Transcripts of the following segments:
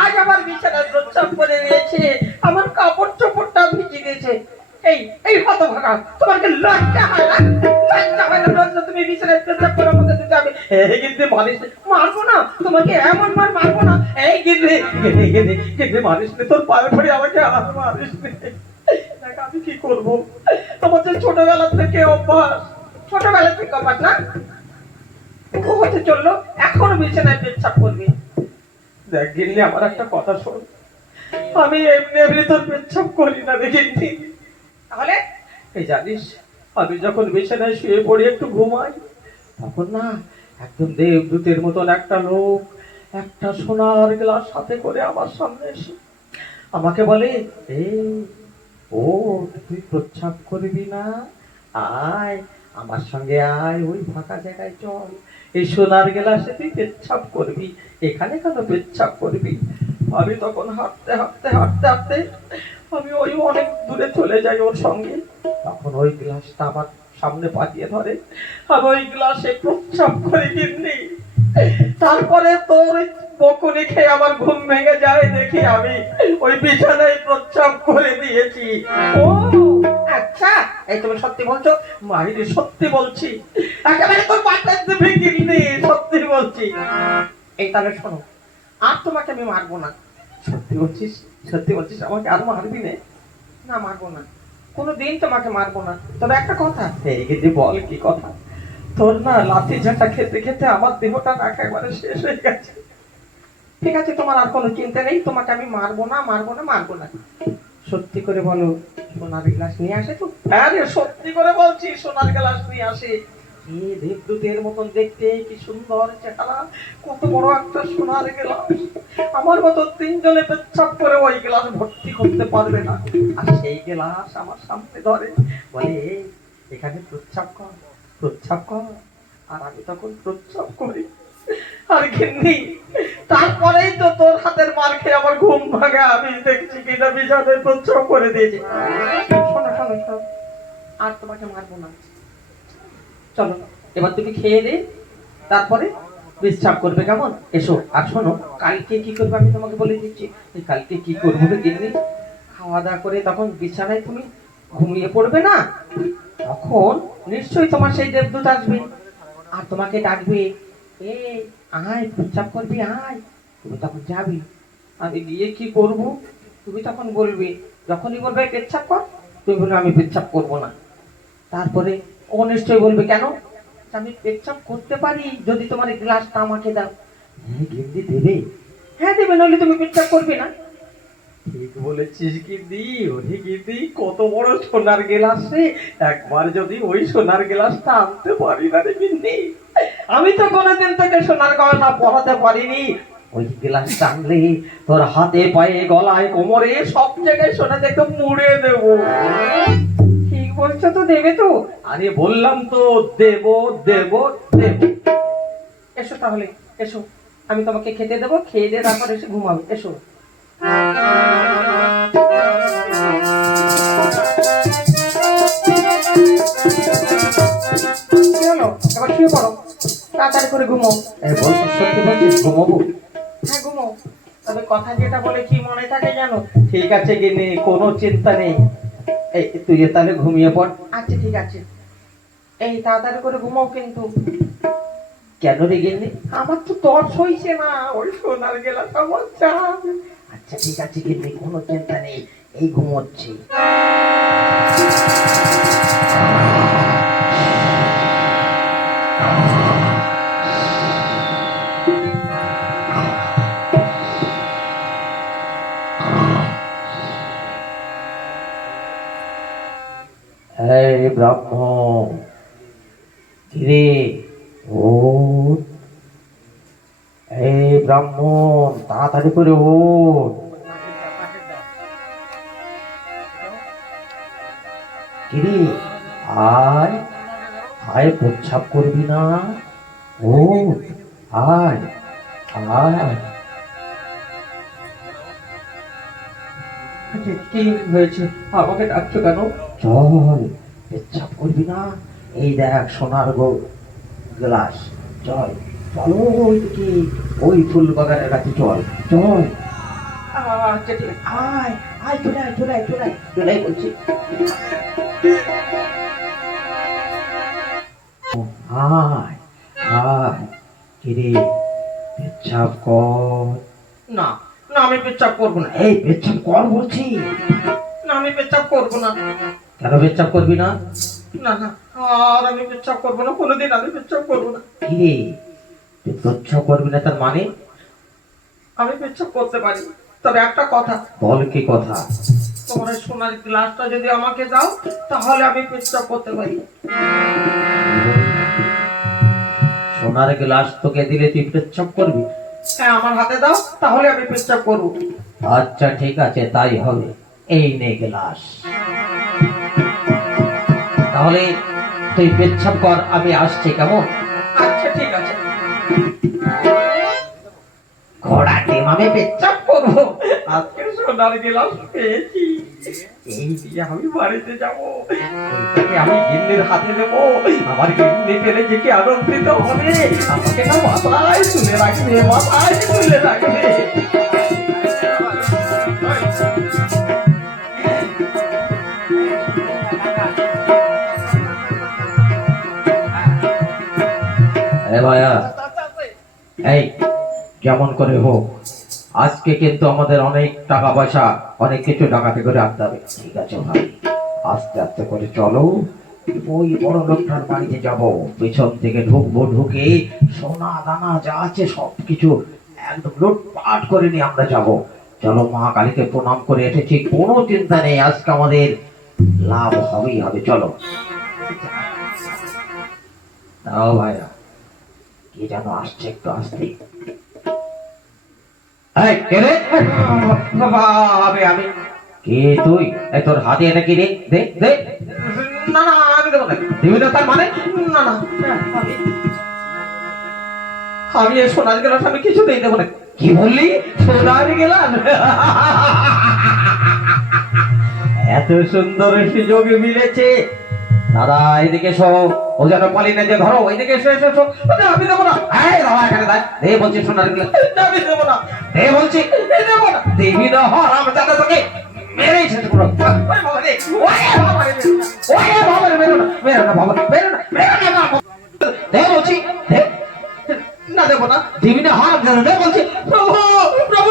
আজ আমার করে দিয়েছে। আমার কাপড় চোপড়টা ভিজে গেছে। এই এই হতভাগা লজ্জা হয় না? লজ্জা হয় না, লজ্জা। তুমি দিতে হবে এই মারবো না? তোমাকে এমন মার, মারবো না? এই তোর পায়ে পড়ে আমাকে আর আমি কি তোমার যে ছোটবেলা থেকে অভ্যাস। ছোটবেলা থেকে অভ্যাস না? ও হতে চলল, এখনও বিছানায় পেচ্ছাপ করবে। দেখ গিন্নি আমার একটা কথা শোন। আমি এমনি এমনি তোর পেচ্ছাপ করি না দেখিনি তাহলে? এই জানিস আমি যখন বিছানায় শুয়ে পড়ি একটু ঘুমাই তখন না একদম দেবদূতের মতন একটা লোক একটা সোনার গ্লাস সাথে করে আমার সামনে এসে আমাকে বলে এই ও তুই প্রচ্ছাপ করবি না? আয় আমার সঙ্গে আয় ওই ফাঁকা জায়গায় চল। এই সোনার গেলাসে তুই পেচ্ছাপ করবি, এখানে কেন পেচ্ছাপ করবি? আমি তখন হাঁটতে হাঁটতে হাঁটতে হাঁটতে আমি ওই অনেক দূরে চলে যাই ওর সঙ্গে। তখন ওই গ্লাসটা আমার সামনে পাতিয়ে ধরে। আর ওই গ্লাসে প্রচ্ছাপ করে কিনি তারপরে তোর বকুনি খেয়ে আমার ঘুম ভেঙে যায় দেখি আমি ওই বিছানায় প্রচ্ছাপ করে দিয়েছি। ও আচ্ছা এই তুমি সত্যি বলছো? মাহিরি সত্যি বলছি একেবারে তোর বাচ্চা দেবে কিনে সত্যি বলছি। এই তাহলে শোনো আর তোমাকে আমি মারবো না। সত্যি বলছিস? সত্যি বলছিস আমাকে আর মারবি না? না মারবো না। কোনো দিন তোমাকে মারবো না। তবে একটা কথা। এই যে বল। কি কথা? তোর না লাঠি ঝাঁটা খেতে খেতে আমার দেহটা না একেবারে শেষ হয়ে গেছে। ঠিক আছে, তোমার আর কোনো চিন্তা নেই, তোমাকে আমি মারবো না মারবো না মারবো না। সত্যি করে বলো, সোনার গ্লাস নিয়ে আসে তো? হ্যাঁ রে, সত্যি করে বলছি, সোনার গ্লাস নিয়ে আসে। কি দেবদূতের মতন দেখতে, কি সুন্দর চেহারা, কত বড় একটা সোনার গ্লাস। আমার মতো তিনজনে পেচ্ছাপ করে ওই গ্লাস ভর্তি করতে পারবে না। আর সেই গ্লাস আমার সামনে ধরে, বলে এখানে প্রচ্ছাপ কর। প্রচ্ছাপ কর। আর আমি তখন প্রচ্ছাপ করি। আর ঘিন্নি তারপরেই তো তোর হাতের মার খেয়ে আমার ঘুম ভাঙা। আমি দেখছি কিনা বিছানায় প্রচ্ছাপ করে দিয়েছি। শোনো শোনো আর তোমাকে মারবো না। চলো, এবার তুমি খেয়ে দে তারপরে বিশ্রাম করবে কেমন? এসো, আর শোনো, কালকে কি করবে আমি তোমাকে বলে দিচ্ছি। কালকে কি করব গিন্নি? খাওয়া দাওয়া করে তখন বিছানায় তুমি ঘুমিয়ে পড়বে না? তখন নিশ্চয়ই তোমার সেই দেবদূত আসবে। আর তোমাকে ডাকবে, এ, আয় করবি, আয়। তুমি তখন আমি গিয়ে কি করব? তুমি তখন বলবে, যখনই বলবে, পেচ্ছাপ কর। তুমি বলবে, আমি পেচ্ছাপ করব না। তারপরে ও নিশ্চয়ই বলবে, কেন? আমি পেচ্ছাপ করতে পারি, যদি তোমার গ্লাসটা আমাকে দাও। হ্যাঁ গিন্দি দেবে। হ্যাঁ দেবে, নইলে তুমি পেচ্ছাপ করবে না। ঠিক বলেছিস ওরে কত বড় সোনার একবার যদি ওই সোনার গ্লাসটা আনতে পারি না রে আমি তো কোনোদিন সোনার গয়না পারিনি। ওই আনলে তোর হাতে, পায়ে, গলায়, কোমরে সব জায়গায় সোনা দেখে মুড়ে দেবো। ঠিক বলছো তো দেবে তো? আরে বললাম তো, দেব দেব দেব। এসো তাহলে, এসো। আমি তোমাকে খেতে দেবো, খেয়ে দিয়ে তারপর এসে ঘুমাবো। এসো। এবার শুয়ে পড়ো। তাড়াতাড়ি করে ঘুমো। সত্যি বলছিস ঘুমাবো হ্যাঁ ঘুমো। তবে কথা যেটা বলে কি মনে থাকে জানো? ঠিক আছে গিনি কোনো চিন্তা নেই। এই তুই তাহলে ঘুমিয়ে পড়। আচ্ছা ঠিক আছে। এই তাড়াতাড়ি করে ঘুমাও কিন্তু। কেন রে গেলি আমার তো তর সইছে না ওই সোনার গেলা চাপ আচ্ছা ঠিক আছে কিন্তু কোনো চিন্তা নেই, এই ঘুমোচ্ছি। এই ব্রাহ্মণ, কিরে? ও এই ব্রাহ্মণ, তাড়াতাড়ি করে ওঠ কিরে আয় আয় প্রচ্ছাপ করবি না। ও আয় আয়। কি হয়েছে? আমাকে ডাকছো কেন? চল পেচ্ছাপ করবি না। এই দেখ সোনার গো গ্লাস। চল চলো ওইদিকে ওই ফুল বাগানের কাছে চল। চল। আচ্ছা। আয়। আয় চলে আয় চলে আয় চলে আয় চলে আয় বলছি আয় আয় কিরে পেচ্ছাপ কর না না আমি পেচ্ছাপ করব না এই পেচ্ছাপ কর বলছি না আমি পেচ্ছাপ করব না কেন পেচ্ছাপ করবি না না না আর আমি পেচ্ছাপ করব না কোনোদিন আমি পেচ্ছাপ করব না কিরে তুই পেচ্ছাপ করবি না তার মানে আমি পেচ্ছাপ করতে পারি তবে একটা কথা। বল কি কথা? তোমার সোনার গ্লাসটা যদি আমাকে দাও তাহলে আমি পেচ্ছাপ করতে পারি। সোনার গ্লাস তোকে দিলে তুই পেচ্ছাপ করবি? হ্যাঁ আমার হাতে দাও তাহলে আমি পেচ্ছাপ করব। আচ্ছা ঠিক আছে তাই হবে। এই নে গ্লাস। তাহলে তুই পেচ্ছাপ কর আমি আসছি কেমন? আচ্ছা ঠিক আছে। আমি পেচ্ছাপ করব। আজকে সোনার গ্লাস পেয়েছি। এই দিয়ে আমি বাড়িতে যাব। আমি গিন্নির হাতে দেবো। আমার গিন্নি পেলে যে কি আনন্দিত হবে? আমাকে না মাথায় তুলে রাখবে মাথায় তুলে রাখবে। এ ভাইয়া এই যেমন করে হোক। আজকে কিন্তু আমাদের অনেক টাকা পয়সা, অনেক কিছু ডাকাতি করে আনতে হবে। ঠিক আছে, ভাই। আস্তে আস্তে করে চলো। ওই বড় লোকটার বাড়িতে যাব। পেছন থেকে ঢুকবো, ঢুকে সোনা, দানা যা আছে সব কিছু একদম লুটপাট করে নিয়ে আমরা যাব। চলো, মা কালীকে প্রণাম করে এসেছি। কোনো চিন্তা নেই, আজকে আমাদের লাভ হবেই হবে। চলো। দাও ভাইরা। কে যেন আসছে একটু আসতে এই, কে রে? বাবা আমি কে তুই? এই তোর হাতে এটা কি রে? দে দে। না না আমি দেবো না। দিবি না তার মানে? না না। আমি আমি এই সোনার গ্লাস আমি কিছুতেই দেবো না। কি বললি? সোনার গ্লাস? এত সুন্দর সুযোগ মিলেছে। দাদা এদিকে এসো। ও যেন পালি না যে ধরো ওইদিকে এসো এসো এসো। আমি দেবো না। এই দাদা এখানে দাঁড়। দে বলছি সোনার আমি দেবো না। দে বলছি দেবো না। দেবি না হরাম দাদা তোকে মেরেই শেষ করো ওরে বাবা রে, ওরে বাবা রে, ওরে বাবা রে মেরো না মেরো না বাবা মেরো না মেরো না বাবা। দে বলছি দে। না দেবো না। দিবি না হরাম দে বলছি। প্রভু প্রভু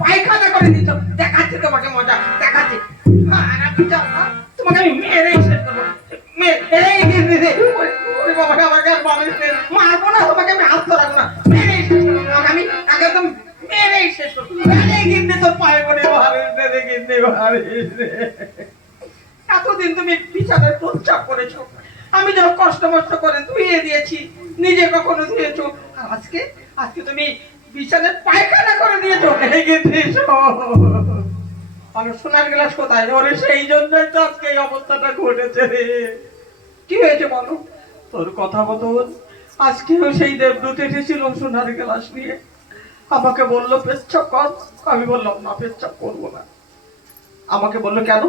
পায়খানা করে দিত। দেখাচ্ছি তোমাকে মজা, দেখাচ্ছি। তোমাকে আমি মেরেই এতদিন তুমি বিছানায় প্রস্রাব করেছ। আমি যেন কষ্ট মষ্ট করে ধুয়ে দিয়েছি, নিজে কখনো ধুয়েছো। আজকে আজকে তুমি বিছানায় পায়খানা করে দিয়েছ। এই গেছে আর সোনার গ্লাস কোথায়? ওরে সেই জন্যই তো আজকে এই অবস্থাটা ঘটেছে রে। কি হয়েছে বলো? তোর কথা মতন আজকেও সেই দেবদূত এসেছিল সোনার গ্লাস নিয়ে। আমাকে বলল, পেচ্ছাপ কর। আমি বললাম, না, পেচ্ছাপ করব না। আমাকে বলল, কেন?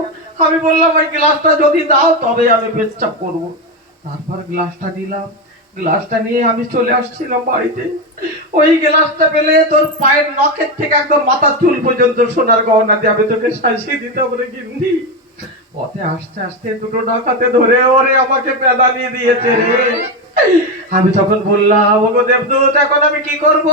আমি বললাম, ওই গ্লাসটা যদি দাও তবে আমি পেচ্ছাপ করব। তারপর গ্লাসটা দিলাম। গ্লাসটা নিয়ে আমি চলে আসছিলাম বাড়িতে। ওই গ্লাসটা পেলে তোর পায়ের নখের থেকে একদম মাথার চুল পর্যন্ত সোনার গহনা দিয়ে আমি তোকে সাজিয়ে দিতে পারে গিন্নি। পথে আসতে আসতে দুটো ডাকাতে ধরে ওরে আমাকে পেদা নিয়ে দিয়েছে রে। আমি তখন বললাম, ওগো দেবদূত, এখন আমি কি করব?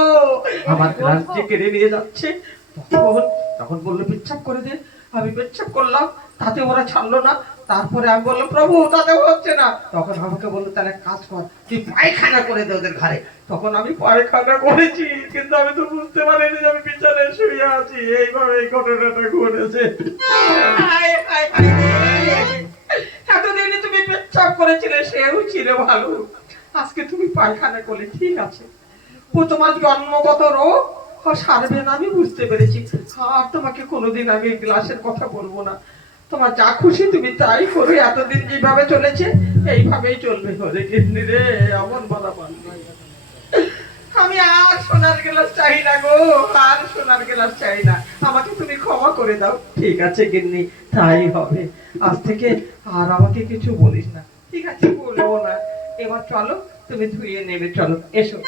আমার গ্লাস যে কেড়ে নিয়ে যাচ্ছে, তখন তখন বলল, পেচ্ছাপ করে দে। আমি পেচ্ছাপ করলাম, তাতে ওরা ছাড়লো না। তারপরে আমি বললাম, প্রভু, তাতে হচ্ছে না। তখন আমাকে বলল তাহলে কাজ কর, তুই পায়খানা করে দে ওদের ঘরে তখন আমি পায়খানা করেছি, কিন্তু আমি তো বুঝতে পারিনি যে আমি বিছানায় শুয়ে আছি। এইভাবে এই ঘটনাটা ঘটেছে। এতদিনে তুমি পেচ্ছাপ করেছিলে, সেও ছিল ভালো। আজকে তুমি পায়খানা করলে, ঠিক আছে। ও তোমার জন্মগত রোগ সারবে না, আমি বুঝতে পেরেছি। আর তোমাকে কোনোদিন আমি গ্লাসের কথা বলব না। তোমার যা খুশি তুমি তাই করবে এতদিন যেভাবে চলেছে, এইভাবেই চলবে হরে কৃষ্ণি রে, এমন বলা পান আমি আর সোনার গ্লাস চাই না গো, আর সোনার গ্লাস চাই না। আমাকে তুমি ক্ষমা করে দাও। ঠিক আছে গিন্নি, তাই হবে। আজ থেকে আর আমাকে কিছু বলিস না। ঠিক আছে, বলব না। এবার চলো, তুমি ধুয়ে নেবে, চলো, এসো।